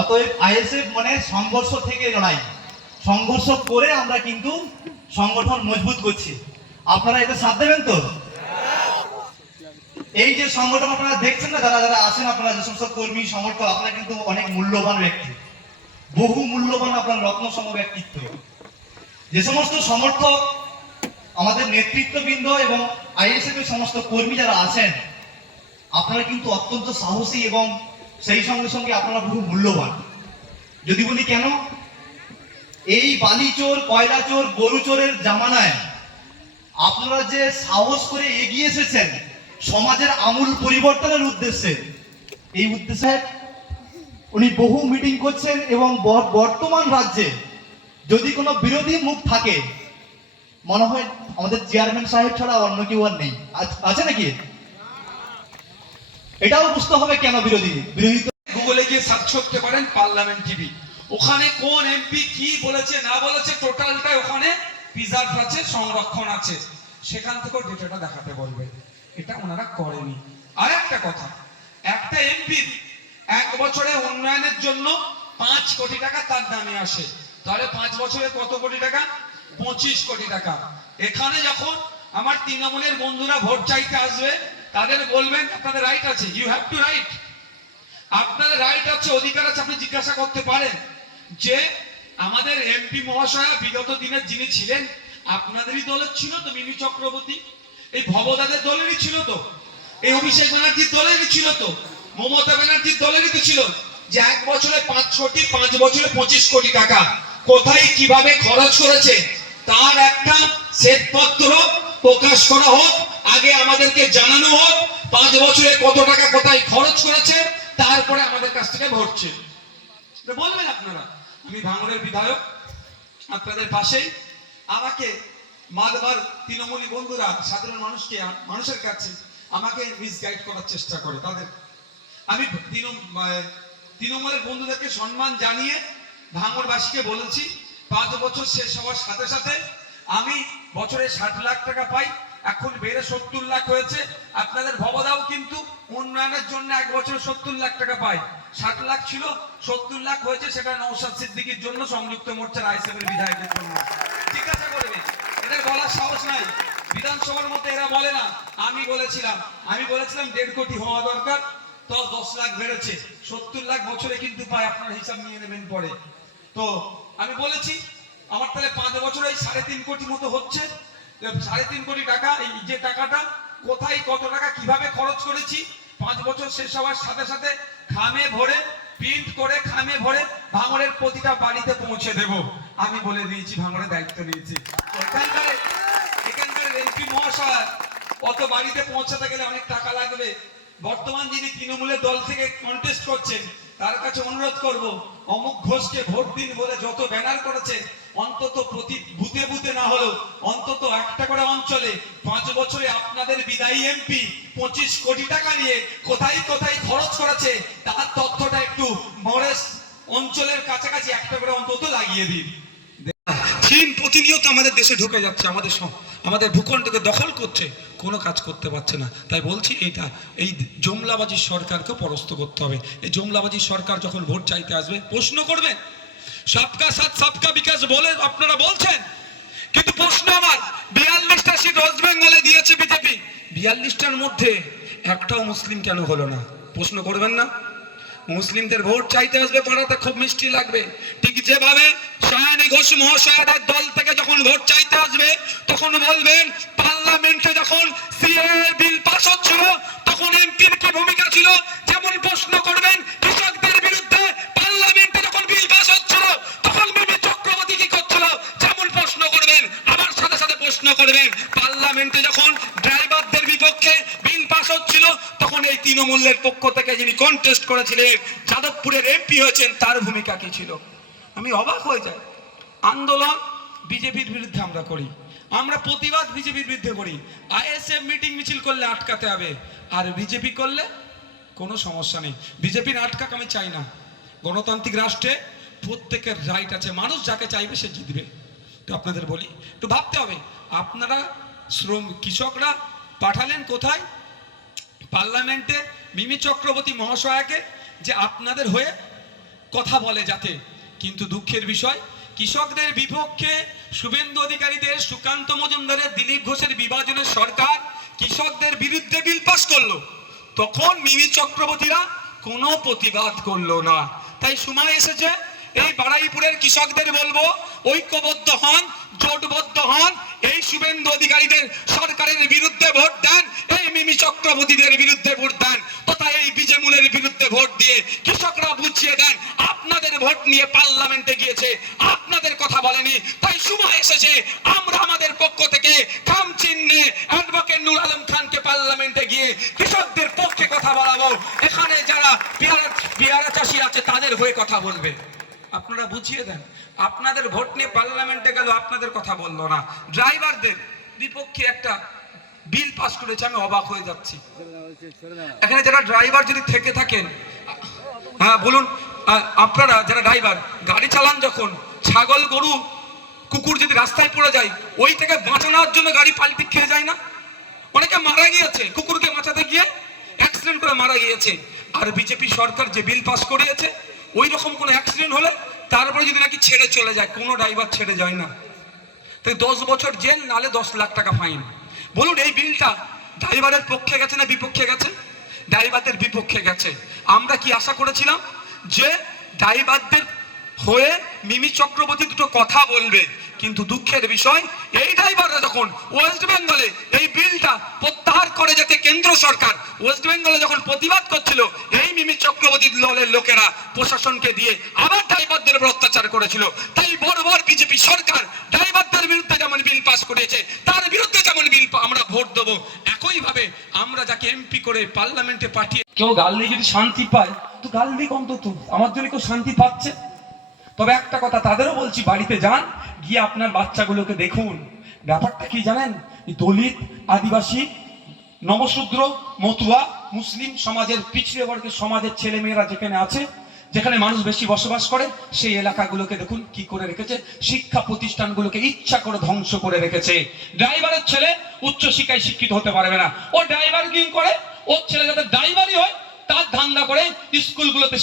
অতএব আইএসএফ মানে সংঘর্ষ থেকে লড়াই, সংঘর্ষ করে আমরা কিন্তু সংগঠন মজবুত করছি। আপনারা এটা সাথ দেবেন তো? এই যে সংগঠন আপনারা দেখছেন না, যারা যারা আছেন, আপনারা যে সমস্ত কর্মী সমর্থক, আপনারা কিন্তু অনেক মূল্যবান ব্যক্তি, বহু মূল্যবান আপনার রত্নসম ব্যক্তিত্ব। যে সমস্ত সমর্থক, আমাদের নেতৃত্ববৃন্দ এবং আইএসএফ এর সমস্ত কর্মী যারা আছেন, আপনারা কিন্তু অত্যন্ত সাহসী এবং সেই সঙ্গে সঙ্গে আপনারা বহু মূল্যবান। যদি বলি কেন, এই বালি চোর, কয়লা চোর, গরু চোরের জামানায় আপনারা যে সাহস করে এগিয়ে এসেছেন সমাজের আমূল পরিবর্তনের উদ্দেশ্যে, এই উদ্দেশ্যে উনি বহু মিটিং করছেন এবং বর্তমান রাজ্যে যদি কোনো বিরোধী মুখ থাকে, মনে হয় আমাদের চেয়ারম্যান সাহেব ছাড়া অন্য কেউ আর নেই, আছে নাকি? এটাও বুঝতে হবে কেন বিরোধী। গুগলে গিয়ে সার্চ করতে পারেন পার্লামেন্ট টিভি, ওখানে কোন এমপি কি বলেছে না বলেছে টোটালটা ওখানে প্রিজার্ভ আছে, সংরক্ষণ আছে, সেখান থেকেও ডেটাটা দেখাতে বলবে। এটা ওনারা করেনি। আর একটা কথা, একটা এমপি এক বছরে উন্নয়নের জন্য 5 কোটি টাকা তার নামে আসে, তাহলে 5 বছরে কত কোটি টাকা? 25 কোটি টাকা। এখানে যখন আমার তৃণমূলের বন্ধুরা ভোট চাইতে আসবে, তাদের বলবেন আপনাদের রাইট আছে, ইউ হ্যাভ টু রাইট, আপনাদের রাইট আছে, অধিকার আছে, আপনি জিজ্ঞাসা করতে পারেন যে আমাদের এমপি মহাশয়া বিগত দিনের যিনি ছিলেন আপনাদেরই দলের ছিল তো, মিমি চক্রবর্তী, এই ভবদাদের দলেরই ছিল তো, এই অভিষেক ব্যানার্জির দলেরই ছিল তো, মমতা ব্যানার্জির দলেরই তো ছিল, যে 1 বছরে 5 কোটি, 5 বছরে 25 কোটি টাকা কোথায় কিভাবে খরচ করেছে তার একটা শ্বেতপত্র প্রকাশ করা হোক, আগে আমাদেরকে জানানো হোক 5 বছরে কত টাকা কোথায় খরচ করেছে, তারপরে আমাদের কাছ থেকে ভোট চেয়ে বলবেন আপনারা। আমি ভাঙড়ের বিধায়ক, আপনাদের পাশেই। আমাকে মালবার তৃণমূলী বন্ধুরা সাধারণ মানুষকে, মানুষের কাছে আমাকে মিসগাইড করার চেষ্টা করে, তাদের আমি তৃণমূলের বন্ধুদেরকে সম্মান জানিয়ে ভাঙড়বাসীকে বলেছি 5 বছর শেষ হওয়ার সাথে সাথে আমি বছরে 60 লাখ টাকা পাই, এখন বেড়ে 70 লাখ হয়েছে। আপনাদের ভবদাও কিন্তু উন্নয়নের জন্য 1 বছরে 70 লাখ টাকা পায়, 60 লাখ ছিল 70 লাখ হয়েছে, সেটা নওশাদ সিদ্দিকীর জন্য, সংযুক্ত মোর্চার আইএসএফের বিধায়কের জন্য। জিজ্ঞাসা করবে, এদের বলার সাহস নাই, বিধানসভার মধ্যে এরা বলে না। আমি বলেছিলাম 1.5 কোটি হওয়া দরকার, তো 10 লাখ বেড়েছে, 70 লাখ বছরে কিন্তু পায়, আপনারা হিসাব নিয়ে নেবেন পরে। তো আমি বলেছি আমার তাহলে 5 বছরে 3.5 কোটি মতো হচ্ছে, 3.5 কোটি টাকা, এই যে টাকাটা কোথায় কত টাকা কিভাবে খরচ করেছি 5 বছর শেষ হওয়ার সাথে সাথে খামে ভরে, প্রিন্ট করে খামে ভরে ভাঙড়ের প্রতিটা বাড়িতে পৌঁছে দেব, আমি বলে দিয়েছি, ভাঙড়ের দায়িত্ব নিয়েছি। এখানকার এমপি মহাশয় অত বাড়িতে পৌঁছাতে গেলে অনেক টাকা লাগবে। বর্তমান যিনি তৃণমূলের দল থেকে কন্টেস্ট করছেন তার কাছে অনুরোধ করব, অমুক ঘোষকে ভোট দিন বলে যত ব্যানার করেছে, অন্তত প্রতি বুথে বুথে না হলেও অন্তত একটা করে অঞ্চলে 5 বছরে আপনাদের বিদায়ী এমপি 25 কোটি টাকা নিয়ে কোথায় কোথায় খরচ করেছে তার তথ্যটা একটু মরেশ অঞ্চলের কাছাকাছি একটা করে অন্তত লাগিয়ে দিন। চীন প্রতিনিয়ত আমাদের দেশে ঢুকে যাচ্ছে, আমাদের ভূখণ্ডকে দখল করছে, কোনো কাজ করতে পারছে না। তাই বলছি এই জুমলাবাজির সরকারকে পরাস্ত করতে হবে। এই জুমলাবাজির সরকার যখন ভোট চাইতে আসবে প্রশ্ন করবে, সবকা সাথ সবকা বিকাশ বলে আপনারা বলছেন, কিন্তু প্রশ্ন আমার 42টা সিট ওয়েস্ট বেঙ্গলে দিয়েছে বিজেপি, 42টার মধ্যে একটাও মুসলিম কেন হলো না? প্রশ্ন করবেন না? মুসলিমদের ভোট চাইতে আসবে পাড়াতে, খুব মিষ্টি লাগবে। ঠিক যেভাবে সায়নী ঘোষ মহাশয়ের দল থেকে যখন ভোট চাইতে আসবে তখন বলবেন পার্লামেন্টে যখন সিএএ বিল পাস হচ্ছিল তখন এমপির কি ভূমিকা ছিল, যেমন প্রশ্ন করবেন কৃষকদের বিরুদ্ধে পার্লামেন্টে যখন বিল পাস হচ্ছিল তখন মিমি চক্রবর্তী কি করছিল, যেমন প্রশ্ন করবেন। আবার সাথে সাথে প্রশ্ন করবেন পার্লামেন্টে যখন ড্রাইভারদের বিপক্ষে বিল পাস হচ্ছিল তখন এই তৃণমূলের পক্ষ থেকে যিনি কন্টেস্ট করেছিলেন, যাদবপুরের এমপি হয়েছেন, তার ভূমিকা কি ছিল? আমি অবাক হয়ে যাই। আন্দোলন বিজেপির বিরুদ্ধে আমরা করি, আমরা প্রতিবাদ বিজেপির বিরুদ্ধে করি, আইএসএফ মিটিং মিছিল করলে আটকাতে হবে, আর বিজেপি করলে কোনো সমস্যা নেই। বিজেপির আটকাক আমি চাই না। গণতান্ত্রিক রাষ্ট্রে প্রত্যেকের রাইট আছে, মানুষ যাকে চাইবে সে জিতবে। তো আপনাদের বলি, একটু ভাবতে হবে। আপনারা কৃষকরা পাঠালেন কোথায়? পার্লামেন্টে মিমি চক্রবর্তী মহাশয়াকে, যে আপনাদের হয়ে কথা বলে যাতে, কিন্তু দুঃখের বিষয় কৃষকদের বিপক্ষে শুভেন্দু অধিকারীদের, সুকান্ত মজুমদারের, দিলীপ ঘোষের বিভাজনের সরকার কৃষকদের বিরুদ্ধে বিল পাস করলো, তখন মিমি চক্রবর্তীরা কোনো প্রতিবাদ করলো না। তাই সময় এসেছে এই বারুইপুরের কৃষকদের বলবো, ঐক্যবদ্ধ হন, জোটবদ্ধ হন, এই শুভেন্দু অধিকারীদের সরকারের বিরুদ্ধে ভোট দেন, এই মিমি চক্রবর্তীদের বিরুদ্ধে ভোট দেন, তথা এই বিজেমূলের বিরুদ্ধে ভোট দিয়ে কৃষকরা বুঝিয়ে দেন আপনাদের ভোট নিয়ে পার্লামেন্টে গিয়েছে, আপনাদের কথা বলেনি। তাই সময় এসেছে আমরা আমাদের পক্ষ থেকে খাম চিহ্নে অ্যাডভোকেট নূর আলম খানকে পার্লামেন্টে গিয়ে কৃষকদের পক্ষে কথা বলাবো। এখানে যারা পেয়ারা চাষি আছে তাদের হয়ে কথা বলবে। আপনারা বুঝিয়ে দেন, আপনাদের ভোট নিয়ে পার্লামেন্টে গেল, আপনাদের কথা বললো না। ড্রাইভারদের বিপক্ষে একটা বিল পাস করেছে, আমি অবাক হয়ে যাচ্ছি। এখানে যারা ড্রাইভার যদি থেকে থাকেন, হ্যাঁ বলুন, আপনারা যারা ড্রাইভার গাড়ি চালান, যখন ছাগল, গরু, কুকুর যদি রাস্তায় পড়ে যায়, ওই থেকে বাঁচানোর জন্য গাড়ি পাল্টি খেয়ে যায় না? অনেকে মারা গিয়েছে কুকুরকে বাঁচাতে গিয়ে, অ্যাক্সিডেন্ট করে মারা গিয়েছে। আর বিজেপি সরকার যে বিল পাস করিয়েছে, ওই রকম কোনো অ্যাক্সিডেন্ট হলে তারপরে যদি নাকি ছেড়ে চলে যায়, কোনো ড্রাইভার ছেড়ে যায় না। তাই 10 বছর জেল, নালে 10 লাখ টাকা ফাইন। বলুন এই বিলটা ড্রাইভারের পক্ষে গেছে না বিপক্ষে গেছে? ড্রাইভারদের বিপক্ষে গেছে। আমরা কি আশা করেছিলাম যে ড্রাইভারদের হয়ে মিমি চক্রবর্তী দুটো কথা বলবে, কিন্তু দুঃখের বিষয় এই ড্রাইভাররা যখন ওয়েস্ট বেঙ্গলে এই বিলটা প্রত্যাহার করে যেতে কেন্দ্র সরকার ওয়েস্ট বেঙ্গলে যখন প্রতিবাদ করছিল, এই মিমি চক্রবর্তী দলের লোকেরা প্রশাসনকে দিয়ে আবার ড্রাইভারদের উপর অত্যাচার করেছিল। তাই বরাবর বিজেপি সরকার ড্রাইভারদের বিরুদ্ধে যেমন বিল পাস করেছে, তার বিরুদ্ধে যেমন বিল আমরা ভোট দেবো। একইভাবে আমরা যাকে এমপি করে পার্লামেন্টে পাঠিয়ে কেউ গাল দিয়ে যদি শান্তি পায়, তো গাল দিক, অন্তত আমার জন্য কেউ শান্তি পাচ্ছে। তবে একটা কথা তাদেরও বলছি, বাড়িতে যান, গিয়ে আপনার বাচ্চাগুলোকে দেখুন। ব্যাপারটা কি জানেন, দলিত, আদিবাসী, নবশূদ্র, মতুয়া, মুসলিম সমাজের, পিছিয়ে বর্গের সমাজের ছেলে মেয়েরা যেখানে আছে, যেখানে মানুষ বেশি বসবাস করে, সেই এলাকাগুলোকে দেখুন কি করে রেখেছে। শিক্ষা প্রতিষ্ঠানগুলোকে ইচ্ছা করে ধ্বংস করে রেখেছে। ড্রাইভারের ছেলে উচ্চ শিক্ষায় শিক্ষিত হতে পারবে না, ও ড্রাইভার গিং করে, ওর ছেলে যাতে ড্রাইভারই হয় তার ধান্দা করে স্কুলগুলোতে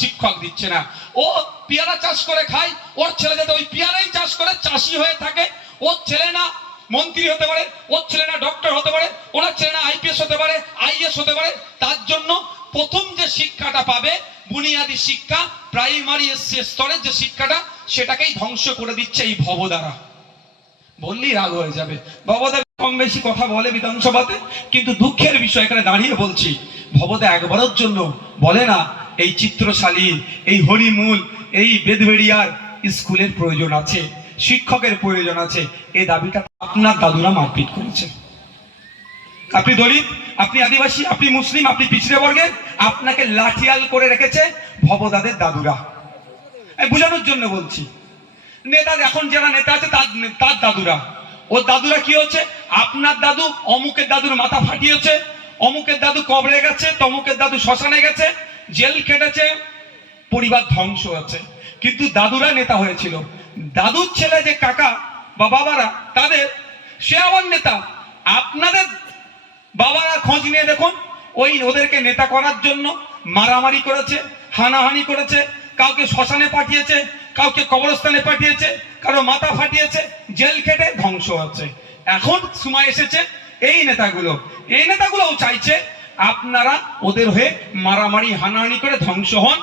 শিক্ষক দিচ্ছে না। ও পেয়ারা চাষ করে খায়, ওর ছেলে যাতে ওই পেয়ারাই চাষ করে চাষি হয়ে থাকে। ওর ছেলে না মন্ত্রী হতে পারে, ওর ছেলে না ডক্টর হতে পারে, ওনার ছেলে না আইপিএস হতে পারে, আইএস হতে পারে। তার জন্য প্রথম যে শিক্ষাটা পাবে, বুনিয়াদী শিক্ষা, প্রাইমারি স্তরের যে শিক্ষাটা, সেটাকেই ধ্বংস করে দিচ্ছে এই ভবদারা। বললেই রাগ হয়ে যাবে। ভবদা কম বেশি কথা বলে বিধানসভাতে, কিন্তু দুঃখের বিষয় এখানে দাঁড়িয়ে বলছি, ভবদা একবারের জন্য বলে না এই চিত্রশালী, এই হরিমূল, এই বেদবেড়িয়ার স্কুলের প্রয়োজন আছে, শিক্ষকের প্রয়োজন আছে। এই দাবিটা আপনার দাদুরা মারপিট করেছে। আপনি দলিত, আপনি আদিবাসী, আপনি মুসলিম, আপনি পিছড়ে বর্গের, আপনাকে লাঠিয়াল করে রেখেছে ভবদাদের দাদুরা। বোঝানোর জন্য বলছি, নেতা এখন যারা নেতা আছে তার দাদুরা, ওর দাদুরা কি হচ্ছে, আপনার দাদু অমুকের দাদুর মাথা ফাটিয়েছে, অমুকের দাদু কবরে গেছে, তমুকের দাদু শ্মশানে গেছে, জেল কেটেছে, পরিবার ধ্বংস আছে, কিন্তু দাদুরা নেতা হয়েছিল। দাদুর ছেলে যে কাকা বা বাবারা তাদের, সে আবার নেতা। আপনাদের বাবারা খোঁজ নিয়ে দেখুন, ওই ওদেরকে নেতা করার জন্য মারামারি করেছে, হানাহানি করেছে, কাউকে শ্মশানে পাঠিয়েছে, কাউকে কবরস্থানে পাঠিয়েছে, কারো মাথা ফাটিয়েছে, জেল কেটে ধ্বংস আছে। এখন সময় এসেছে এই নেতাগুলোও চাইছে আপনারা ওদের হয়ে মারামারি হানাহানি করে ধ্বংস হন।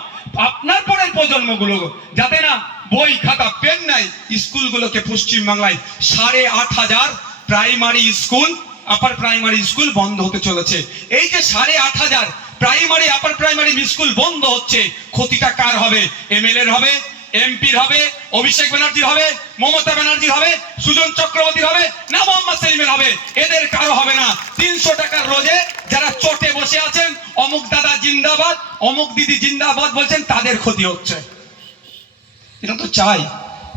আপনার পরের প্রজন্মগুলো যাতে না বই খাতা পেন নাই, স্কুলগুলোকে পশ্চিমবাংলায় 8,500 primary school, upper primary school বন্ধ হতে চলেছে। এই যে 8,500 প্রাইমারি আপার প্রাইমারি স্কুল বন্ধ হচ্ছে, ক্ষতিটা কার হবে? এমএলএর হবে, এমপির হবে, অভিষেক ব্যানার্জির হবে, মমতা ব্যানার্জির হবে, সুজন চক্রবর্তীর হবে, না মোহাম্মদ সেলিমের হবে? এদের কারো হবে না। 300 টাকার রোজে যারা চটে বসে আছেন, অমুক দাদা জিন্দাবাদ, অমুক দিদি জিন্দাবাদ বলছেন, তাদের ক্ষতি হচ্ছে। এটা তো চাই,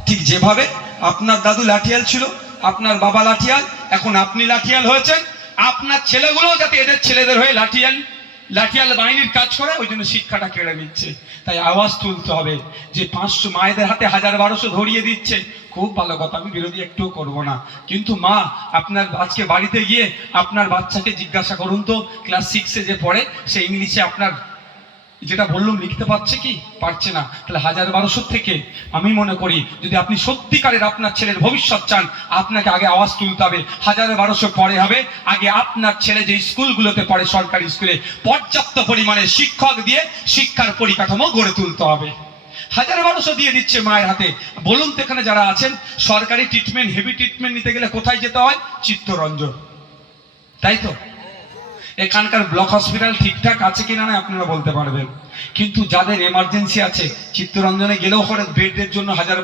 ঠিক যেভাবে আপনার দাদু লাঠিয়াল ছিল, আপনার বাবা লাঠিয়াল, এখন আপনি লাঠিয়াল হয়েছেন, আপনার ছেলেগুলো যাতে এদের ছেলেদের হয়ে লাঠিয়াল বাহিনীর কাজ করে, ওই জন্য শিক্ষাটা কেড়ে নিচ্ছে। তাই আওয়াজ তুলতে হবে যে 500 মায়েদের হাতে 1000-1200 ধরিয়ে দিচ্ছে, খুব ভালো কথা, আমি বিরোধী একটুও করব না। কিন্তু মা, আপনার আজকে বাড়িতে গিয়ে আপনার বাচ্চাকে জিজ্ঞাসা করুন তো, ক্লাস 6-এ যে পড়ে, সে ইংলিশে আপনার যেটা বললাম লিখতে পারছে কি পারছে না, তাহলে 1200 থেকে আমি মনে করি যদি আপনি সত্যিকারের আপনার ছেলের ভবিষ্যৎ চান, আপনাকে আগে আওয়াজ তুলতে হবে। 1200 পরে হবে, আগে আপনার ছেলে যে স্কুলগুলোতে পড়ে সরকারি স্কুলে পর্যাপ্ত পরিমাণে শিক্ষক দিয়ে শিক্ষার পরিকাঠামো গড়ে তুলতে হবে। 1200 দিয়ে দিচ্ছে মায়ের হাতে। বলুন তো এখানে যারা আছেন সরকারি ট্রিটমেন্ট, হেভি ট্রিটমেন্ট নিতে গেলে কোথায় যেতে হয়? চিত্তরঞ্জন, তাই তো? এখানকার ব্লক হসপিটাল ঠিকঠাক আছে কিনা না আপনারা বলতে পারবেন, কিন্তু যাদের এমার্জেন্সি আছে চিত্তরঞ্জনে গেলেও হঠাৎ বেডের জন্য 1000,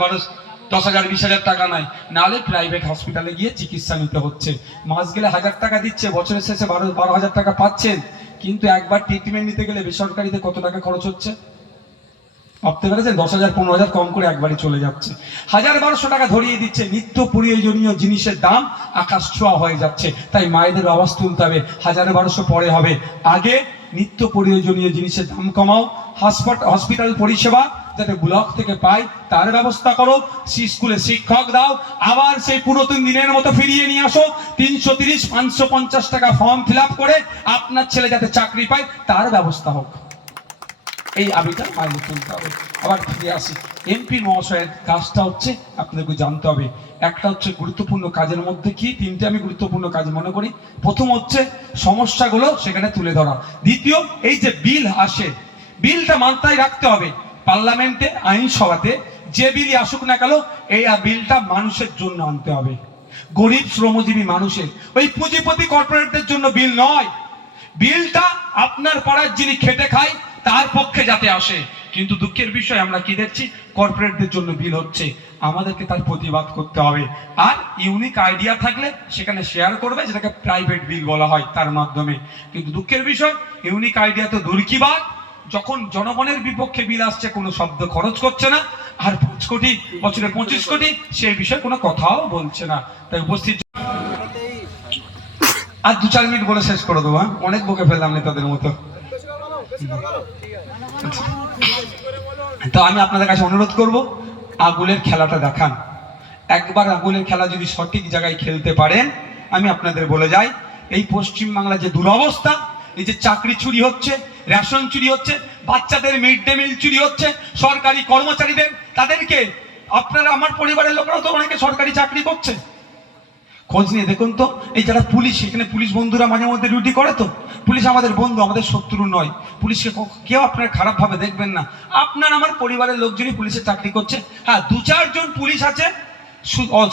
10,000, 20,000 টাকা নাই, নাহলে প্রাইভেট হসপিটালে গিয়ে চিকিৎসা নিতে হচ্ছে। মাস গেলে 1000 টাকা দিচ্ছে, বছরের শেষে 12,000 টাকা পাচ্ছেন, কিন্তু একবার ট্রিটমেন্ট নিতে গেলে বেসরকারিতে কত টাকা খরচ হচ্ছে ভাবতে পেরেছেন? 10,000, 15,000 কম করে একবারই চলে যাচ্ছে। 1200 টাকা ধরিয়ে দিচ্ছে, নিত্য প্রয়োজনীয় জিনিসের দাম আকাশ ছোঁয়া হয়ে যাচ্ছে। তাই মায়েদের আওয়াজ তুলতে হবে, 1200 পরে হবে, আগে নিত্য প্রয়োজনীয় জিনিসের দাম কমাও, হসপিটাল পরিষেবা যাতে ব্লক থেকে পাই তার ব্যবস্থা করো, স্কুলে শিক্ষক দাও, আবার সেই পুরাতন দিনের মতো ফিরিয়ে নিয়ে আসো। 330, 550 টাকা ফর্ম ফিল আপ করে আপনার ছেলে যাতে চাকরি পায় তার ব্যবস্থা হোক। এই আবিটা মাইনে তুলতে হবে। আবার ফিরে আসি, এমপি মহাশয়ের কাজটা হচ্ছে আপনাদেরকে জানতে হবে। একটা হচ্ছে গুরুত্বপূর্ণ কাজের মধ্যে কি, তিনটে আমি গুরুত্বপূর্ণ কাজ মনে করি। প্রথম হচ্ছে সমস্যাগুলো সেখানে তুলে ধরা। দ্বিতীয়, এই যে বিল আসে, বিলটা মাথায় রাখতে হবে পার্লামেন্টে, আইনসভাতে যে বিলই আসুক না কেন এই বিলটা মানুষের জন্য আনতে হবে, গরিব শ্রমজীবী মানুষের, ওই পুঁজিপতি কর্পোরেটদের জন্য বিল নয়। বিলটা আপনার পাড়ার যিনি খেটে খায় তার পক্ষে যাতে আসে। কিন্তু দুঃখের বিষয় আমরা কি দেখছি, কর্পোরেটদের জন্য বিল হচ্ছে, আমাদেরকে তার প্রতিবাদ করতে হবে। আর ইউনিক আইডিয়া থাকলে সেখানে শেয়ার করবে, যেটাকে প্রাইভেট বিল বলা হয়, তার মাধ্যমে। কিন্তু দুঃখের বিষয় ইউনিক আইডিয়া তো দূর কি বাদ, যখন জনগণের বিপক্ষে বিল আসছে কোনো শব্দ খরচ করছে না, আর 5 কোটি বছরে 25 কোটি সেই বিষয়ে কোনো কথাও বলছে না। তাই উপস্থিত আর 2-4 মিনিট বলে শেষ করে দেবো, অনেক বকে ফেললাম নেতাদের মতো। তো আমি আপনাদের কাছে অনুরোধ করব, আগুলের খেলাটা দেখান। একবার আগুলের খেলা যদি সঠিক জায়গায় খেলতে পারেন, আমি আপনাদের বলে যাই এই পশ্চিম বাংলা যে দুরবস্থা, এই যে চাকরি চুরি হচ্ছে, রেশন চুরি হচ্ছে, বাচ্চাদের মিড ডে মিল চুরি হচ্ছে, সরকারি কর্মচারীদের, তাদেরকে আপনারা, আমার পরিবারের লোকরাও তো অনেকে সরকারি চাকরি করছে, খোঁজ নিয়ে দেখুন তো। এই যারা পুলিশ, এখানে পুলিশ বন্ধুরা মাঝে মধ্যে ডিউটি করে, তো পুলিশ আমাদের বন্ধু, আমাদের শত্রু নয়। পুলিশকে কেউ আপনারা খারাপ ভাবে দেখবেন না। আপনার আমার পরিবারের লোকজনই পুলিশের চাকরি করছে। হ্যাঁ, 2-4 জন পুলিশ আছে,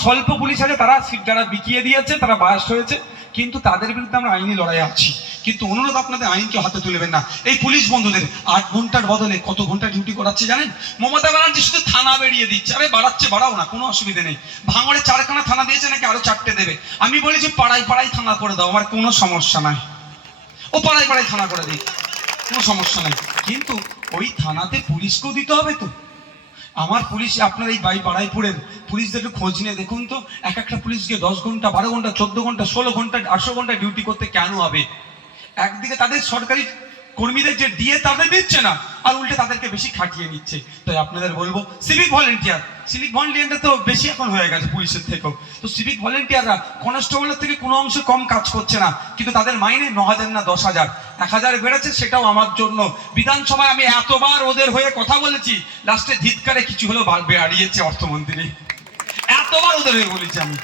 স্বল্প পুলিশ আছে, তারা সিট যারা বিকিয়ে দিয়েছে, তারা বয়স হয়েছে, কিন্তু তাদের বিরুদ্ধে আমরা আইনি লড়াই আছি। কিন্তু অনুরোধ, আপনাদের আইনকে হাতে তুলবেন না। এই পুলিশ বন্ধুদের 8 ঘন্টার বদলে কত ঘন্টা ডিউটি করাচ্ছে জানেন? মমতা ব্যানার্জি শুধু থানা বেরিয়ে দিচ্ছে, আরে বাড়াচ্ছে, বাড়াও না, কোনো অসুবিধা নেই। ভাঙড়ে 4খানা থানা দিয়েছে, নাকি আরো 4টে দেবে। আমি বলেছি পাড়ায় পাড়ায় থানা করে দাও, আমার কোনো সমস্যা নাই, ও পাড়ায় পাড়ায় থানা করে দিই, কোনো সমস্যা নাই। কিন্তু ওই থানাতে পুলিশকেও দিতে হবে তো। আমার পুলিশ, আপনার এই বাড়াইপুরের পুলিশদের একটু খোঁজ নিয়ে দেখুন তো, একটা পুলিশকে 10 ঘন্টা, 12 ঘন্টা, 14 ঘন্টা, 16 ঘন্টা, 800 ঘন্টা ডিউটি করতে কেন হবে? একদিকে তাদের সরকারি কর্মীদের যে দিয়ে তাদের দিচ্ছে না, আর উল্টে তাদেরকে বেশি খাটিয়ে নিচ্ছে। তাই আপনাদের বলবো, সিভিক ভলেন্টিয়ারটা তো বেশি এখন হয়ে গেছে পুলিশের থেকেও। তো সিভিক ভলেন্টিয়াররা কনস্টেবলের থেকে কোনো অংশে কম কাজ করছে না, কিন্তু তাদের মাইনে 9,000 না 10,000, 1,000 বেড়েছে, সেটাও আমার জন্য। বিধানসভায় আমি এতবার ওদের হয়ে কথা বলেছি, লাস্টে ধিৎকারে কিছু হলেও বেরিয়েছে অর্থমন্ত্রী, এতবার ওদের হয়ে বলেছি আমি।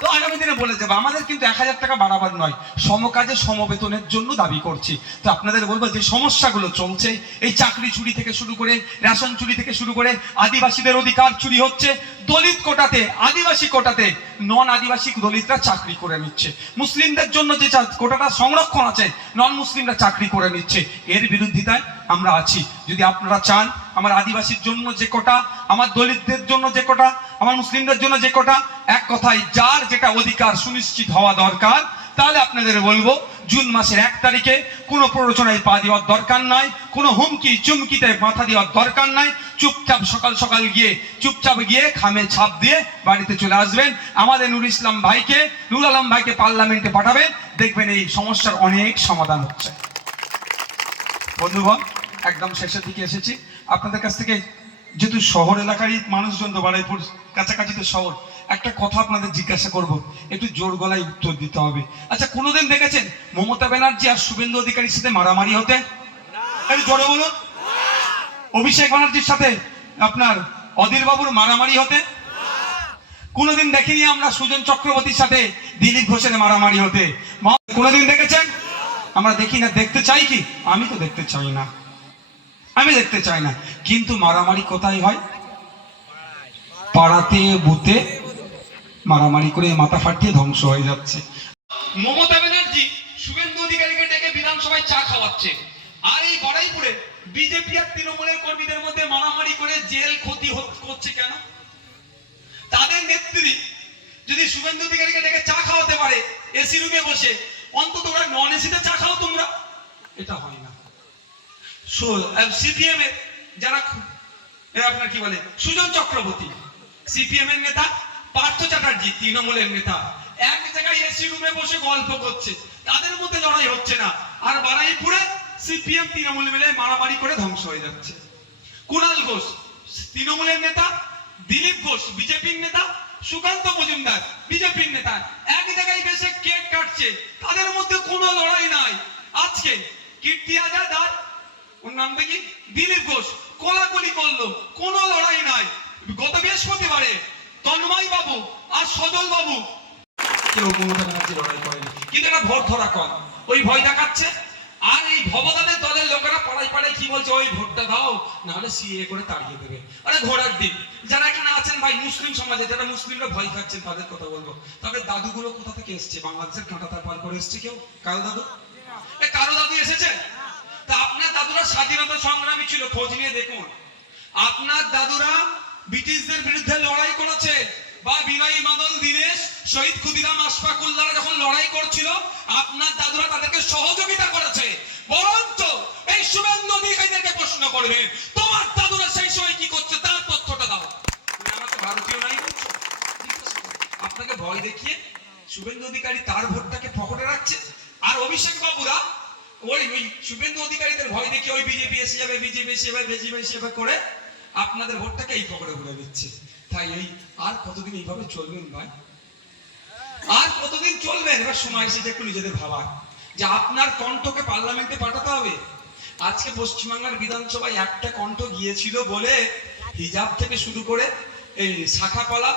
তো আগামী দিনে বলে যাবো, আমাদের কিন্তু 1,000 টাকা বাড়াবার নয়, সমকাজে সমবেতনের জন্য দাবি করছি। তো আপনাদের বলবো, যে সমস্যাগুলো চলছে, এই চাকরি চুরি থেকে শুরু করে, রেশন চুরি থেকে শুরু করে, আদিবাসীদের অধিকার চুরি হচ্ছে, দলিত কোটাতে, আদিবাসী কোটাতে নন আদিবাসী দলিতরা চাকরি করে নিচ্ছে, মুসলিমদের জন্য যে কোটাটা সংরক্ষণ আছে নন মুসলিমরা চাকরি করে নিচ্ছে, এর বিরোধিতায় আমরা আছি। যদি আপনারা চান আমার আদিবাসীর জন্য যে কোটা, আমার দলিতদের জন্য যে কোটা, আমার মুসলিমদের জন্য যে কোটা, এক কথায় যার যেটা অধিকার সুনিশ্চিত হওয়া দরকার, তাহলে আপনাদের বলবো জুন মাসের 1 তারিখে কোনো প্ররোচনায় পা দেওয়ার দরকার নাই, কোনো হুমকি চুমকিতে মাথা দেওয়ার দরকার নাই। চুপচাপ সকাল সকাল গিয়ে খামে ছাপ দিয়ে বাড়িতে চলে আসবেন। আমাদের নুর আলম ভাইকে পার্লামেন্টে পাঠাবেন, দেখবেন এই সমস্যার অনেক সমাধান হচ্ছে। বন্ধুগণ, একদম শেষের দিকে এসেছি। আপনাদের কাছ থেকে, যেহেতু শহর এলাকারই মানুষজন, তো বারুইপুর কাছাকাছি তো শহর, একটা কথা আপনাদের জিজ্ঞাসা করব, একটু জোর গলায় উত্তর দিতে হবে। আচ্ছা, কোনোদিন দেখেছেন মমতা ব্যানার্জি আর শুভেন্দু অধিকারীর সাথে মারামারি হতে? একটু জোরে বলুন। অভিষেক ব্যানার্জির সাথে আপনার অধীর বাবুর মারামারি হতে কোনোদিন দেখিনি আমরা সুজন চক্রবর্তীর সাথে দিলীপ ঘোষের মারামারি হতে। কোনোদিন দেখেছেন? আমরা দেখি না। দেখতে চাই কি? আমি তো দেখতে চাই না, আমি দেখতে চাই না। কিন্তু মারামারি কোথায় হয়? পাড়াতে বুথে মারামারি করে মাথা ফাটিয়ে ধ্বংস হয়ে যাচ্ছে। মমতা ব্যানার্জি শুভেন্দু অধিকারীকে ডেকে বিধানসভায় চা খাওয়াচ্ছে, আর এই বাড়াইপুরে বিজেপি আর তৃণমূলের কর্মীদের মধ্যে মারামারি করে জেল ক্ষতি করছে কেন? তাদের নেত্রী যদি শুভেন্দু অধিকারীকে ডেকে চা খাওয়াতে পারে এসি রুমে বসে, অন্তত ওরা নন এসিতে চা খাও তোমরা। এটা হয় না। সিপিএম এর যারা আপনার কি বলে সুজন চক্রবর্তী সিপিএম এর নেতা, পার্থ চ্যাটার্জি তৃণমূলের নেতা, এক জায়গায় এসি রুমে বসে গল্প করছে, তাদের মধ্যে লড়াই হচ্ছে না। আর বারাইপুরে সিপিএম তৃণমূল মিলে মারামারি করে ধ্বংস হয়ে যাচ্ছে। কুণাল ঘোষ তৃণমূলের নেতা, দিলীপ ঘোষ বিজেপির নেতা, সুকান্ত মজুমদার বিজেপির নেতা এক জায়গায় বসে কেক কাটছে, তাদের মধ্যে কোনো লড়াই নাই। আজকে কীর্তি আজাদ আর ওর নামটা কি দিলীপ ঘোষ কোলাকুলি করলো, কোনো লড়াই নাই। গত বৃহস্পতিবারে তন্ময় বাবু আর সজল বাবু কেউ মমতা ব্যানার্জি লড়াই করেনি, কিন্তু এটা ভোট ধরা কম, ওই ভয় দেখাচ্ছে। আর এই ভবদানের দলের লোকেরা পাড়ায় পাড়ায় কি বলছে, ওই ভোটটা দাও না হলে সিএ করে তাড়িয়ে দেবে। আরে ঘোড়ার দিন। যারা এখানে আছেন ভাই মুসলিম সমাজে, যারা মুসলিমরা ভয় খাচ্ছেন তাদের কথা বলবো। তবে দাদুগুলো কোথা থেকে এসছে? বাংলাদেশের কাঁটাতা পার করে এসছে কেউ? কারো দাদু? কারো দাদু এসেছে? তা আপনার দাদুরা স্বাধীনতা সংগ্রামী ছিল, খোঁজ নিয়ে দেখুন। আপনার দাদুরা ব্রিটিশদের বিরুদ্ধে লড়াই করেছে, বা বিনয়ী মদন দীনেশ, শহীদ ক্ষুদিরাম আশফাকুল্লাহরা যখন লড়াই করছিল আপনার দাদুরা তাদেরকে সহযোগিতা করেছে। বরঞ্চ এই শুভেন্দু অধিকারীদেরকে প্রশ্ন করবেন, তোমার দাদুরা সেই সময় কি করছে তার তথ্যটা দাও। তুমি আমাকে ভারতীয় নাই বলছো? আপনাকে ভয় দেখিয়ে শুভেন্দু অধিকারী তার ভোটটাকে পকেটে রাখছে, আর অভিষেক বাবুরা ওই শুভেন্দু অধিকারীদের ভয় দেখিয়ে ওই বিজেপি এসে যাবে, বিজেপি এসে যাবে, বিজেপি এসে যাবে করে আপনাদের ভোটটাকে এই পকেটে ভরে দিচ্ছে। তাই এই আর কতদিন এইভাবে চলবেন ভাই? আর কতদিন চলবেন? এবার সময় এসেছে একটু নিজেদের ভাবার যে আপনার কণ্ঠকে পার্লামেন্টে পাঠাতে হবে। আজকে পশ্চিমবাংলার বিধানসভায় একটা কণ্ঠ গিয়েছিল বলে হিজাব থেকে শুরু করে এই শাখাপালা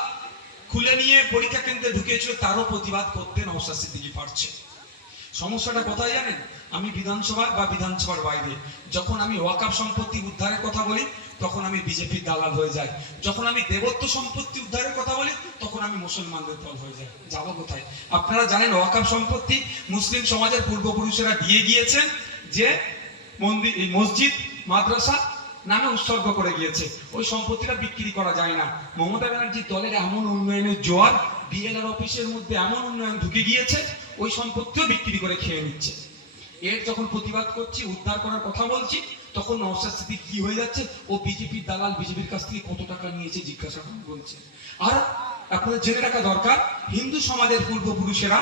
খুলে নিয়ে পরীক্ষা কেন্দ্রে ঢুকিয়েছিল, তারও প্রতিবাদ করতে নওশাদ সিদ্দিকী পারছে। সমস্যাটা কোথায় জানেন? আমি বিধানসভা বা বিধানসভার বাইরে যখন আমি ওয়াকফ সম্পত্তি উদ্ধারের কথা বলি তখন আমি বিজেপির দালাল হয়ে যাই, যখন আমি দেবত্ব সম্পত্তি উদ্ধারের কথা বলি তখন আমি মুসলমানদের দল হয়ে যাই। যাবো কোথায়? আপনারা জানেন ওয়াকফ সম্পত্তি মুসলিম সমাজের পূর্বপুরুষেরা দিয়ে গিয়েছেন, যে মন্দির, মসজিদ, মাদ্রাসা নামে উৎসর্গ করে গিয়েছে। ওই সম্পত্তিটা বিক্রি করা যায় না। মমতা ব্যানার্জির দলের এমন উন্নয়নের জোয়ার, বিএলআর অফিসের মধ্যে এমন উন্নয়ন ঢুকে গিয়েছে, ওই সম্পত্তিও বিক্রি করে খেয়ে নিচ্ছে। এর যখন প্রতিবাদ করছি, উদ্ধার করার কথা বলছি, তখন নওশাদ সিদ্দিকী কি হয়ে যাচ্ছে, ও বিজেপির দালাল, বিজেপির কাছ থেকে কত টাকা নিয়েছে জিজ্ঞাসা বলছে। আর আপনাদের জেনে রাখা দরকার, হিন্দু সমাজের পূর্বপুরুষেরা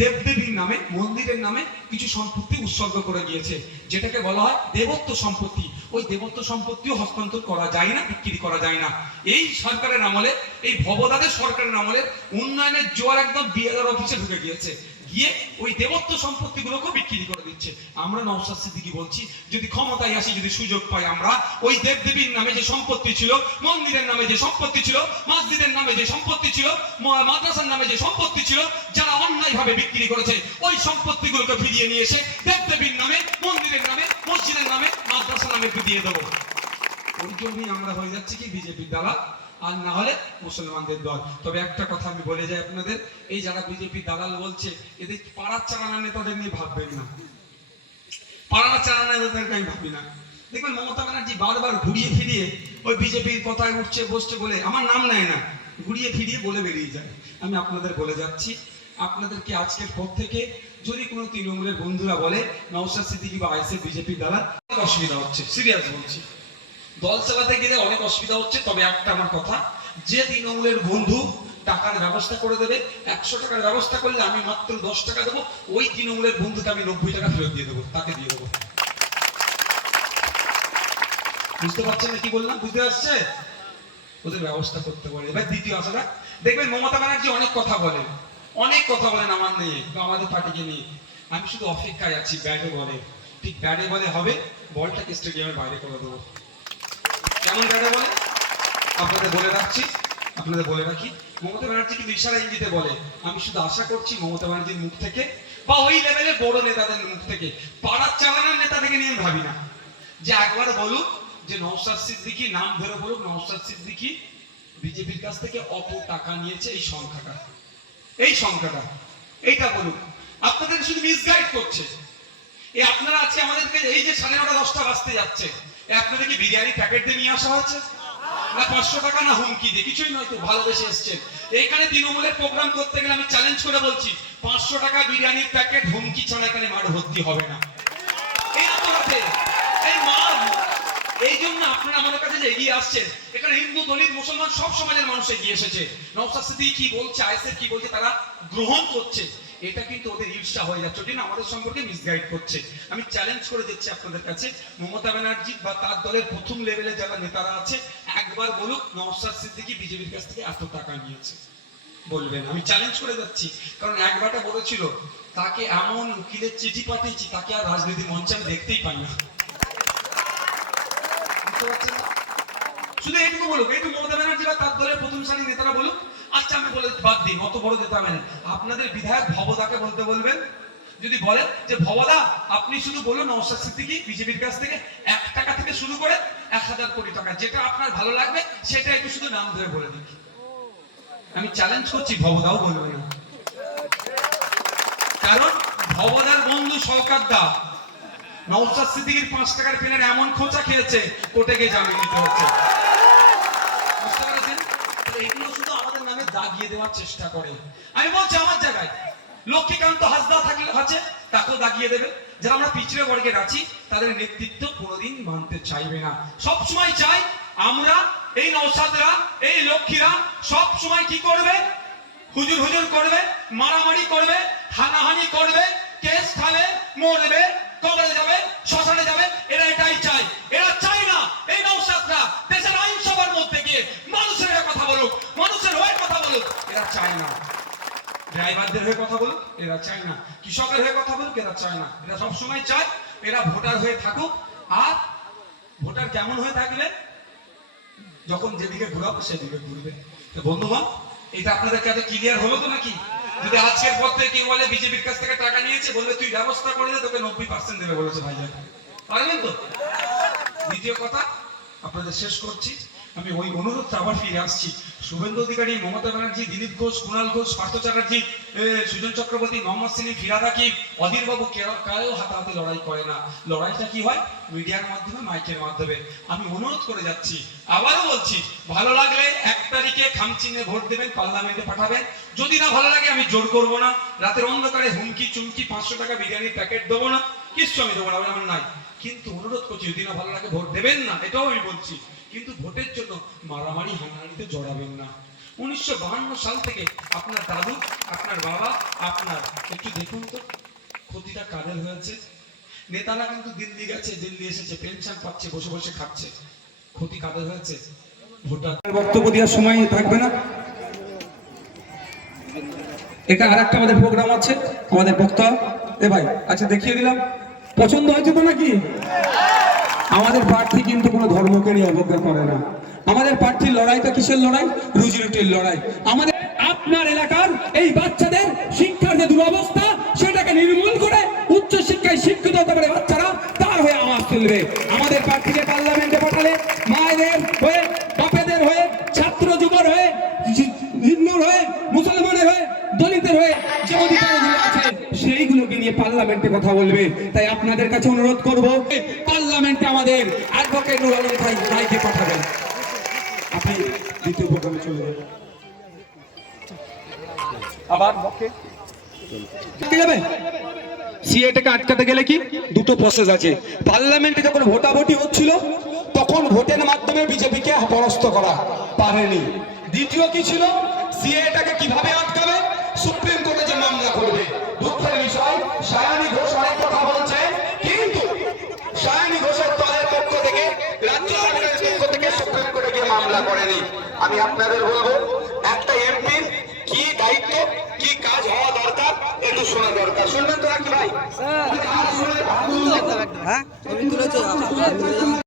দেবদেবীর নামে, মন্দিরের নামে কিছু সম্পত্তি উৎসর্গ করে গিয়েছে, যেটাকে বলা হয় দেবত্ব সম্পত্তি। ওই দেবত্ব সম্পত্তিও হস্তান্তর করা যায় না, বিক্রি করা যায় না। এই সরকারের আমলে, এই ভবদাদের সরকারের আমলে উন্নয়নের জোয়ার একদম বিএলআর অফিসে ঢুকে গিয়েছে, গিয়ে ওই দেবত্ব সম্পত্তিগুলোকে বিক্রি করে দিচ্ছে। আমরা নওশাদ সিদ্দিকী বলছি, যদি ক্ষমতায় আসি, যদি সুযোগ পাই, আমরা ওই দেবদেবীর নামে যে সম্পত্তি ছিল, মন্দিরের নামে যে সম্পত্তি ছিল, মসজিদের নামে যে সম্পত্তি ছিল, মাদ্রাসার নামে যে সম্পত্তি ছিল, যারা অন্যায়ভাবে বিক্রি করেছে, ওই সম্পত্তিগুলোকে ফিরিয়ে নিয়ে এসে দেবদেবীর নামে, মন্দিরের নামে, মসজিদের নামে, মাদ্রাসার নামে ফিরিয়ে দেবো। ওই জন্যই আমরা হয়ে যাচ্ছি কি বিজেপির দালাল, আর না হলে মুসলমানদের দল। তবে একটা কথা আমি বলে যাই আপনাদের, এই যারা বিজেপি দালাল বলছে, এদের পাড়ার চালানা নেতাদের নিয়ে ভাববেন না। পাড়ার চালানা নেতাদেরকে আমি ভাবি না। দেখবেন মমতা ব্যানার্জি বারবার ঘুরিয়ে ফিরিয়ে ওই বিজেপির কথায় উঠছে বসছে বলে আমার নাম নেয় না, ঘুরিয়ে ফিরিয়ে বলে বেরিয়ে যায়। আমি আপনাদের বলে যাচ্ছি, আপনাদেরকে আজকের পর থেকে যদি কোনো তৃণমূলের বন্ধুরা বলে নওশাদ সিদ্দিকী বা আইএসএফ বিজেপির দালাল, অসুবিধা হচ্ছে, সিরিয়াস বলছি। দল চালাতে গেলে অনেক অসুবিধা হচ্ছে। তবে একটা আমার কথা, যে তৃণমূলের বন্ধু টাকার ব্যবস্থা করে দেবে, 100 টাকার ব্যবস্থা করলে আমি মাত্র 10 টাকা দেবো, ওই তৃণমূলের বন্ধুকে আমি 90 টাকা ফেরত দিয়ে দেবো, তাকে দিয়ে দেবো। বুঝতে পারছেন না কি বললাম? বুঝতে আসছে? ওদের ব্যবস্থা করতে পারে। এবার দ্বিতীয় আশাটা দেখবেন, মমতা ব্যানার্জি অনেক কথা বলেন, অনেক কথা বলেন আমার নিয়ে বা আমাদের পার্টিকে নিয়ে। আমি শুধু অপেক্ষায় আছি, ব্যাটে বলে, ঠিক ব্যাটে বলে হবে, বলটাকে স্টেডিয়ামের বাইরে করে দেবো। কেমন ব্যাটা বলে? আপনাদের বলে রাখছি, আপনাদের বলে রাখি, মমতা ব্যানার্জি কিন্তু ইশারা ইঙ্গিতে বলে। আমি শুধু আশা করছি মমতা ব্যানার্জির মুখ থেকে বা ওই লেভেলের বড় নেতাদের মুখ থেকে, পাড়ার চালানোর নেতা থেকে নিয়ে আমি ভাবি না, যে একবার বলুক যে নওশাদ সিদ্দিকী, নাম ধরে বলুক নওশাদ সিদ্দিকী বিজেপির কাছ থেকে অত টাকা নিয়েছে, এই সংখ্যাটা, এই সংখ্যাটা, এইটা বলুক। আপনাদের শুধু মিসগাইড করছে। এই আপনারা আজকে আমাদেরকে এই যে 9:30 10টা বাজতে যাচ্ছে, আপনাদের কি বিরিয়ানি প্যাকেট দিয়ে নিয়ে আসা হচ্ছে না 500 টাকা না হুমকি দিয়ে? কিছুই নয় তো, ভালোবেসে এসছেন। এইখানে তৃণমূলের প্রোগ্রাম করতে গেলে আমি চ্যালেঞ্জ করে বলছি 500 টাকা বিরিয়ানির প্যাকেট হুমকি ছাড়া এখানে মাঠ ভর্তি হবে না। এই আতরাতে এই মান, এই জন্য আপনারা আমাদের কাছে যে এগিয়ে আসছেন, এখানে হিন্দু দলিত মুসলমান সব সমাজের মানুষ এগিয়ে এসেছে। নওশাদ সিদ্দিকী কি বলছে, আইএসএফ কি বলছে, তারা গ্রহণ করছে। এটা কিন্তু ওদের ঈর্ষা হয়ে যাচ্ছে, ওটা আমাদের সম্পর্কে মিসগাইড করছে। আমি চ্যালেঞ্জ করে দিচ্ছি আপনাদের কাছে, মমতা ব্যানার্জি বা তার দলের প্রথম লেভেলে যারা নেতারা আছে, একবার বলুক নওশাদ সিদ্দিকী বিজেপির কাছ থেকে এত টাকা নিয়েছে, বলবেন? আমি চ্যালেঞ্জ করে যাচ্ছি, কারণ একবারটা বলেছিল তাকে এমন উকিলের চিঠি পাঠিয়েছি, তাকে আর রাজনীতির মঞ্চে আমি দেখতেই পাই না। শুধু এইটুকু বলুক, এইটুকু মমতা ব্যানার্জি বা তার দলের প্রথম সারি নেতারা বলুক। আচ্ছা আমি বলে বাদ দিন, অত বড় নেতা মানে আপনাদের বিধায়ক ভবদাকে বলতে বলবেন। যদি বলেন যে ভবদা আপনি শুধু বলুন নওশাদ সিদ্দিকী বিজেপির কাছ থেকে 1 টাকা থেকে শুরু করে 1000 কোটি টাকা, যেটা আপনার ভালো লাগবে সেটা একটু শুধু নাম ধরে বলে দিন। আমি চ্যালেঞ্জ করছি, ভবদাও বলবে না, কারণ ভবদার বন্ধু শওকত দা নওশাদ সিদ্দিকীর 5 টাকার পেনের এমন খোঁচা খেয়েছে, কোর্টে গিয়ে জামিন নিতে হচ্ছে। বুঝতে পেরেছেন? এগুলো শুধু আমাদের নামে দাগিয়ে দেওয়ার চেষ্টা করে। আমি বলছি আমার জায়গায় লক্ষ্মীকান্ত হাসদা থাকলে আছে, তাকেও দাগিয়ে দেবে। যারা আমরা পিছড়ে বর্গের আছি, তাদের নেতৃত্ব কোনোদিন মানতে চাইবে না। সব সময় চাই আমরা এই নওশাদরা, এই লক্ষ্মীরা সব সময় কি করবে? হুজুর হুজুর করবে, মারামারি করবে, হানাহানি করবে, কেস খাবে, মরবে, কবরে যাবে, শ্মশানে যাবে। এরা এটাই চায়। এরা চায় না এই নওশাদরা দেশের আইনসভার মধ্যে গিয়ে মানুষের হয়ে কথা বলুক, মানুষের হয়ে কথা বলুক। এরা চায় না ড্রাইভারদের হয়ে কথা বলুক, এরা চায় না কৃষকের হয়ে কথা বলুক, এরা চায় না। এরা সব সময় চায় এরা ভোটার হয়ে থাকুক। আর ভোটার কেমন হয়ে থাকবে? যখন যেদিকে ঘুরাবো সেদিকে ঘুরবে। তো বন্ধুগণ, এটা আপনাদের কাছে ক্লিয়ার হলো তো নাকি? যদি আজকের পর থেকে কেউ বলে বিজেপির কাছ থেকে টাকা নিয়েছে, বলবে তুই ব্যবস্থা করে দে, তোকে 90% দেবে বলেছে ভাইজান, পারবেন তো? দ্বিতীয় কথা আপনাদের শেষ করছি, আমি ওই অনুরোধটা আবার ফিরে আসছি। শুভেন্দু অধিকারী, মমতা ব্যানার্জি, দিলীপ ঘোষ, কুণাল ঘোষ, পার্থ চ্যাটার্জি, সুজন চক্রবর্তী, মোহাম্মদ সিনি, ফিরাদ হাকিম, অধীর বাবু কেউ হাতাহাতি লড়াই করে না। লড়াইটা কি হয়? মিডিয়ার মাধ্যমে, মাইকের মাধ্যমে। আমি অনুরোধ করে যাচ্ছি, আবারও বলছি, ভালো লাগলে 1 তারিখে খামচিনে ভোট দেবেন, পার্লামেন্টে পাঠাবেন। যদি না ভালো লাগে আমি জোর করবো না, রাতের অন্ধকারে হুমকি চুমকি 500 টাকা বিরিয়ানির প্যাকেট দেবো না, কিচ্ছু আমি দেবো না, আমার নাই। কিন্তু অনুরোধ করছি, যদি না ভালো লাগে ভোট দেবেন না, এটাও আমি বলছি। কিন্তু ভোটের জন্য মারামারি হানাহানিতে জড়াবেন না। 1952 সাল থেকে আপনার দাদু, আপনার বাবা, আপনার একটু দেখুন তো ক্ষতিটা কাদের হয়েছে। নেতারা কিন্তু দিল্লি গেছে, দিল্লি এসেছে, পেনশন পাচ্ছে, বসে বসে খাচ্ছে। ক্ষতি কাদের হয়েছে? ভোটার। বক্তব্য দেওয়ার সময় থাকবে না। এখানে আরেকটা আমাদের প্রোগ্রাম আছে, আমাদের বক্তা এ ভাই আচ্ছা দেখিয়ে দিলাম। পছন্দ হয়েছে তো নাকি? আমাদের প্রার্থী কিন্তু কোনো ধর্মকে নিয়ে অবজ্ঞা করে না। আমাদের প্রার্থীর লড়াইটা কিসের লড়াই? রুজি রুটির লড়াই। আমাদের আপনার এলাকার এই বাচ্চাদের শিক্ষার যে দুরবস্থা, সেটাকে নির্মূল করে উচ্চ শিক্ষায় শিক্ষিত হতে পারে বাচ্চারা, তার হয়ে আওয়াজ তুলবে। আমাদের প্রার্থীকে পার্লামেন্টে পাঠালে মায়েদের হয়ে, বাপেদের হয়ে, ছাত্র যুবর হয়ে, হিন্দুর হয়ে, মুসলমানের হয়ে, দলিতের হয়ে যে অধিকারগুলো আছে সেইগুলোকে নিয়ে পার্লামেন্টে কথা বলবে। তাই আপনাদের কাছে অনুরোধ করব, পার্লামেন্টে আমাদের অ্যাডভোকেট নুর আলম ভাইকে পাঠাবেন। আপনি দ্বিতীয় প্রোগ্রামে চলে যাবেন। আবার সিএটাকে আটকাতে গেলে কি দুটো প্রসেস আছে। পার্লামেন্টে যখন ভোটাভুটি হচ্ছিল, তখন ভোটের মাধ্যমে বিজেপিকে পরাস্ত করা পারেনি। দ্বিতীয় কি ছিল? সিএটাকে কিভাবে আটকাবে? সুপ্রিম কোর্টে যে মামলা করবে। দুঃখের বিষয়, সায়ানী ঘোষ অনেক কথা বলছে, কিন্তু সায়ানী ঘোষের দলের পক্ষ থেকে, রাজ্য সরকারের পক্ষ থেকে সুপ্রিম কোর্টে গিয়ে মামলা করেনি। আমি আপনাদের বলবো, একটা এমপির কি দায়িত্ব, কি কাজ হওয়া দরকার, কিন্তু শোনা দরকার। শুনবেন তো নাকি ভাই? হ্যাঁ, ছবি তুলেছে।